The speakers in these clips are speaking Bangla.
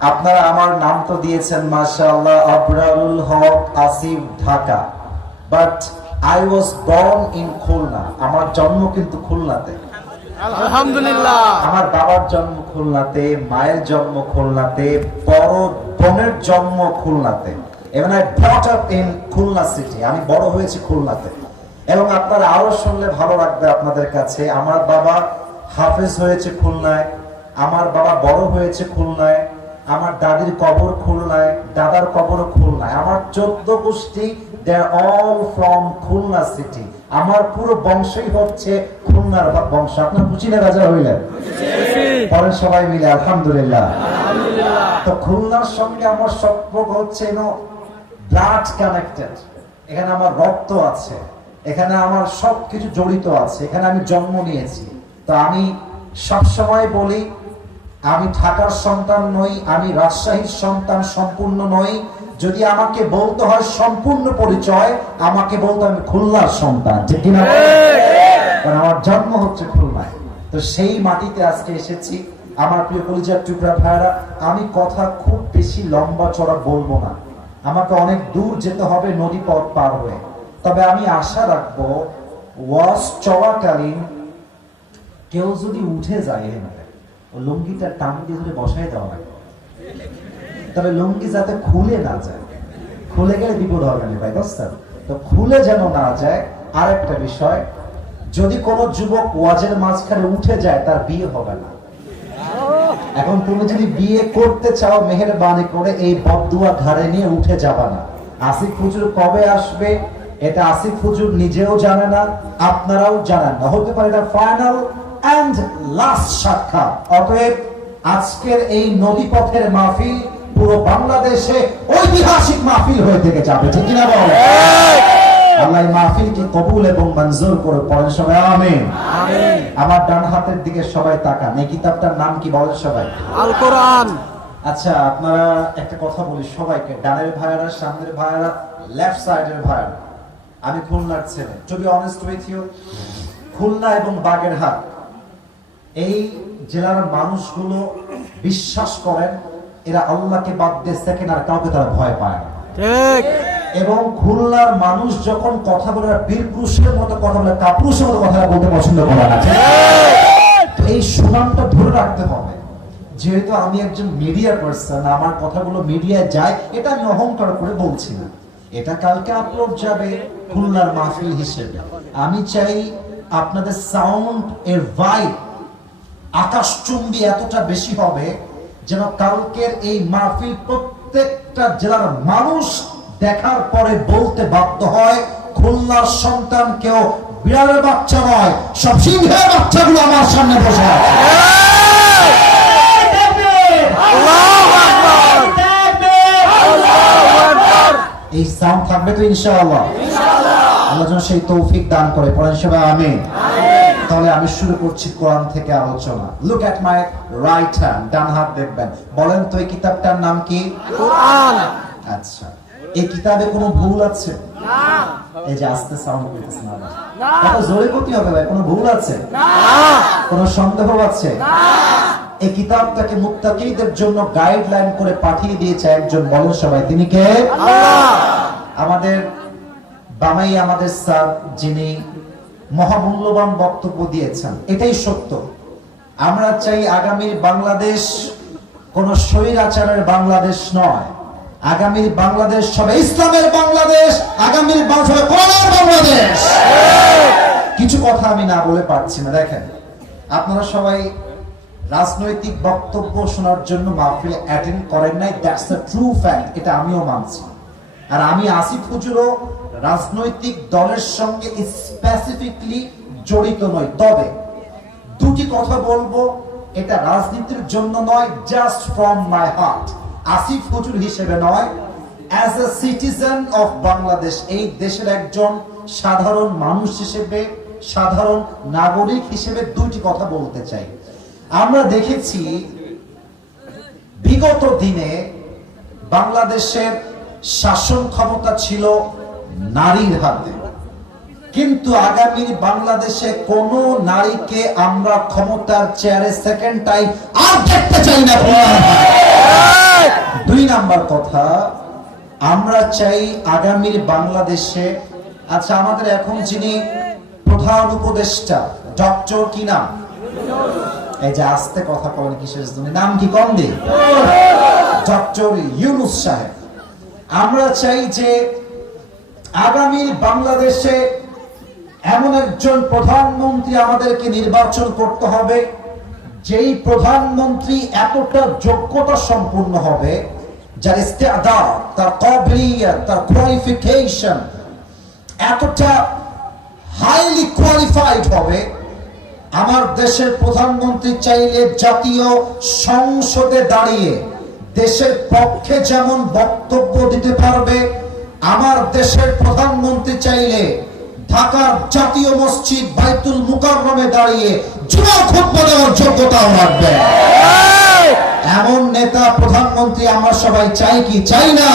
আপনারা আমার নাম তো দিয়েছেন মাশাআল্লাহ Abrarul Haque Asif Dhaka. But I was born in Khulna. আমার জন্ম কিন্তু খুলনাতে। আলহামদুলিল্লাহ। আমার বাবার জন্ম খুলনাতে মায়ের জন্ম খুলনাতে বড় বোনের জন্ম খুলনাতে। এবং I brought up in Khulna city আমি বড় হয়েছি খুলনাতে। এবং আপনারা আরও শুনলে ভালো লাগবে আপনাদের কাছে আমার বাবা হাফেজ হয়েছে খুলনায় আমার বাবা বড় হয়েছে খুলনায় আমার দাদির কবর খুলনায় দাদার কবরও খুলনায় আমার চোদ্দ গোষ্ঠী they all from Khulna city আমার পুরো বংশই হচ্ছে খুলনার বংশ। আপনার বুঝিলে রাজা হইলেন? পরে সবাই মিলে আলহামদুলিল্লাহ। তো খুলনার সঙ্গে আমার সম্পর্ক হচ্ছে ব্লাড কানেক্টেড এখানে আমার রক্ত আছে। এখানে আমার সব কিছু জড়িত আছে। এখানে আমি জন্ম নিয়েছি। তো আমি সবসময় বলি আমি ঢাকার সন্তান নই আমি রাজশাহীর সন্তান সম্পূর্ণ নই। যদি আমাকে বলতে হয় সম্পূর্ণ পরিচয় আমাকে বলতে হবে খুলনার সন্তান ঠিক কিনা? কারণ আমার জন্ম হচ্ছে খুলনায়। তো সেই মাটিতে আজকে এসেছি। আমার প্রিয় কলিজার টুকরা ভাইরা আমি কথা খুব বেশি লম্বা চড়া বলব না। আমাকে অনেক দূর যেতে হবে নদী পথ পার হয়ে। তবে আমি আশা রাখব ওয়াশ চলাকালীন কেউ যদি উঠে যায় ও লুঙ্গিটা টান দিয়ে ধরে বসাই দেওয়া লাগবে তবে লুঙ্গি যাতে খুলে না যায়, খুলে গেলে বিপদ হবে ভাই, বুঝছেন? তো খুলে যেন না যায়, আরেকটা বিষয়, যদি কোনো যুবক ওয়াজের মাঝখানে উঠে যায়, তার বিয়ে হবে না। এখন তুমি যদি বিয়ে করতে চাও, মেহেরবানি করে এই বদুয়া ঘাড়ে নিয়ে উঠে যাবা না। আসিফ হুজুর কবে আসবে, এটা আসিফ হুজুর নিজেও জানে না, আপনারাও জানেন না। হতে পারে এটা ফাইনাল এন্ড লাস্ট সাক্ষাৎ। অতএব আজকের এই নদীপথের মাহফিল পুরো বাংলাদেশে ঐতিহাসিক মাহফিল হয়ে থেকে যাবে ঠিক কিনা বল আল্লাহ মাহফিলকে কবুল এবং মঞ্জুর করে পড়েন সবাই আমিন। আমার ডান হাতের দিকে সবাই তাকান। এই কিতাবটার নাম কি বলেন সবাই? আল কোরআন। আচ্ছা আপনারা একটা কথা বলি সবাইকে। ডানের ভাইয়ারা সামনের ভাইয়ারা লেফট সাইডের ভাইয়ারা। আমি খুলনার ছেলে। To be honest with you Khulna এবং বাগেরহাট এই জেলার মানুষগুলো বিশ্বাস করেন এরা আল্লাহকে বাদ দিয়ে সেকেন্ড আর কাউকে তারা ভয় পায় না। এবং খুলনার মানুষ যখন কথা বলে বীর পুরুষের মতো কথা বলে কাপুরুষের মতো কথা বলতে পছন্দ করে না। এই সুনামটা ধরে রাখতে হবে। যেহেতু আমি একজন মিডিয়া পার্সন আমার কথাগুলো মিডিয়ায় যায় এটা আমি অহংকার করে বলছি না। এটা কালকে আপলোড যাবে খুলনার মাহফিল হিসেবে। আমি চাই আপনাদের সাউন্ড এর ভাইব আকাশচুম্বী এতটা বেশি হবে যেন কালকের এই মাহফিল প্রত্যেকটা জেলার মানুষ দেখার পরে বলতে বাধ্য হয়, খুলনার সন্তান কেউ বিড়ালের বাচ্চা নয়, সব সিংহের বাচ্চাগুলো আমার সামনে বসে এই সাউন্ড থাকবে তো ইনশাআল্লাহ। আল্লাহ যেন সেই তৌফিক দান করে। পড়েন সবাই আমি তাহলে আমি শুরু করছি কোরআন থেকে আলোচনা। Look at my right hand ডান হাত দেখবেন। বলেন তো এই কিতাবটার নাম কি? কোরআন। আচ্ছা। এই কিতাবে কোনো ভুল আছে? এই যে আস্তে সাউন্ড করতেছে না কত জোরে হবে ভাই কোনো ভুল আছে? কোনো সন্দেহ আছে? এই কিতাবটাকে মুক্তাকিদের জন্য গাইডলাইন করে পাঠিয়ে দিয়েছে একজন বলেন সবাই তিনি কে? আমাদের বামাই আমাদের স্যার যিনি মহামূল্যবান বক্তব্য দিয়েছেন। এটাই সত্য। আমরা চাই আগামীর বাংলাদেশ কোন স্বৈরাচারের বাংলাদেশ নয়। আগামীর বাংলাদেশ হবে ইসলামের বাংলাদেশ, আগামীর বাংলাদেশ কিছু কথা আমি না বলে পারছি না, দেখেন। আপনারা সবাই রাজনৈতিক বক্তব্য শোনার জন্য মাহফিল অ্যাটেন্ড করেন নাই দ্যাটস দ্য ট্রু ফ্যাক্ট এটা আমিও মানছি। আর আমি আসিফ হুজুরও রাজনৈতিক দলের সঙ্গে স্পেসিফিকলি জড়িত নয়। তবে দুটি কথা বলব, এটা রাজনীতির জন্য নয় just from my heart Asif হুজুর হিসেবে নয়। As a citizen of Bangladesh এই দেশের একজন সাধারণ মানুষ হিসেবে, সাধারণ নাগরিক হিসেবে দুইটি কথা বলতে চাই। আমরা দেখেছি, বিগত দিনে বাংলাদেশের শাসন ক্ষমতা ছিল নারীর হাতে। কিন্তু আগামী বাংলাদেশে কোন নারীকে আমরা ক্ষমতার চেয়ারে সেকেন্ড টাইম আর দেখতে চাই না দুই নাম্বার কথা, আমরা চাই আগামীর বাংলাদেশে আচ্ছা আমাদের এখন যিনি প্রধান উপদেষ্টা, ডক্টর কি নাম? এই যে আস্তে কথা বলেন কিসের জন্য নাম কি কম দি? ডক্টর ইউনুস সাহেব। আমরা চাই যে আগামীর বাংলাদেশে এমন একজন প্রধানমন্ত্রী আমাদেরকে নির্বাচন করতে হবে, যেই প্রধানমন্ত্রী এতটা যোগ্যতা সম্পূর্ণ হবে, যার ইস্তেদাদ, তার কবলিয়ত, তার কোয়ালিফিকেশন এতটা হাইলি কোয়ালিফাইড হবে, আমার দেশের প্রধানমন্ত্রী চাইলে জাতীয় সংসদে দাঁড়িয়ে দেশের পক্ষে যেমন বক্তব্য দিতে পারবে আমার দেশের প্রধানমন্ত্রী চাইলে ঢাকার জাতীয় মসজিদ বাইতুল মুকাররমে দাঁড়িয়ে জুমা খুতবা দেওয়ার যোগ্যতাও রাখবে। এমন নেতা প্রধানমন্ত্রী আমরা সবাই চাই কি? চাই না।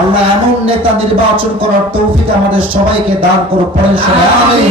আল্লাহ এমন নেতা নির্বাচন করার তৌফিক আমাদের সবাইকে দান করুক পড়েন সবাই